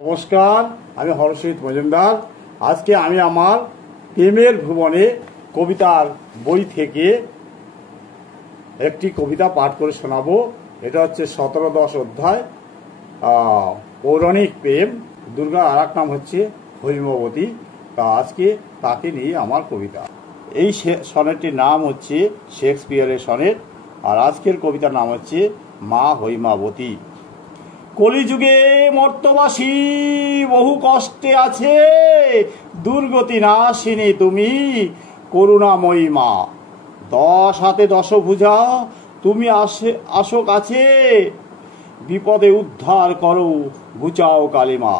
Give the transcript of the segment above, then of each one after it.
নমস্কার, আমি হরষিত মজুমদার। আজকে আমি আমার প্রেমের ভুবনে কবিতার বই থেকে একটি কবিতা পাঠ করে শোনাবো। এটা হচ্ছে 17-10 অধ্যায়, পৌরাণিক প্রেম। দুর্গার আর এক নাম হচ্ছে হৈমবতী। তা আজকে তাকে নিয়ে আমার কবিতা। এই সনেটটির নাম হচ্ছে শেক্সপিয়ারের সনেট, আর আজকের কবিতার নাম হচ্ছে মা হৈমাবতী। কলিযুগে মর্তবাসী বহু কষ্টে আছে, দুর্গতি নাশিনী তুমি করুণাময়ী মা। 10 হাতে 10 ভুজা তুমি আসো কাছে, বিপদে উদ্ধার করো ঘুচাও কালীমা।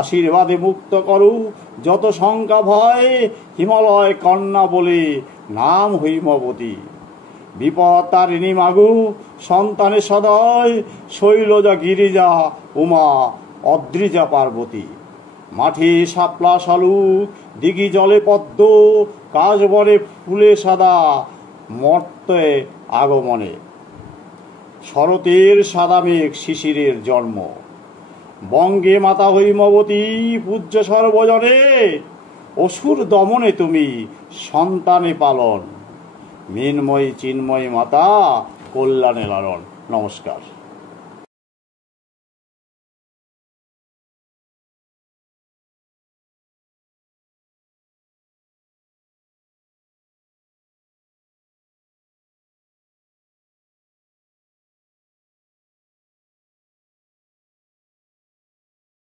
আশীর্বাদে মুক্ত করো যত শঙ্কা ভয়, হিমালয় কন্যা বলে নাম হৈমবতী। বিপদ তারিণী মাগু সন্তানের সদয়, শৈলজা গিরিজা উমা অদ্রিজা পার্বতী। মাঠে শাপলা শালুক দিঘি জলে পদ্ম, কাশবনে ফুলে সাদা মর্তে আগমনে। শরতের সাদা মেঘ শিশিরের জন্ম, বঙ্গে মাতা হৈমবতী পূজ্য সর্বজনে। অসুর দমনে তুমি সন্তানে পালন, মৃন্ময়ী চিন্ময়ী মাতা কল্যাণে লালন। নমস্কার।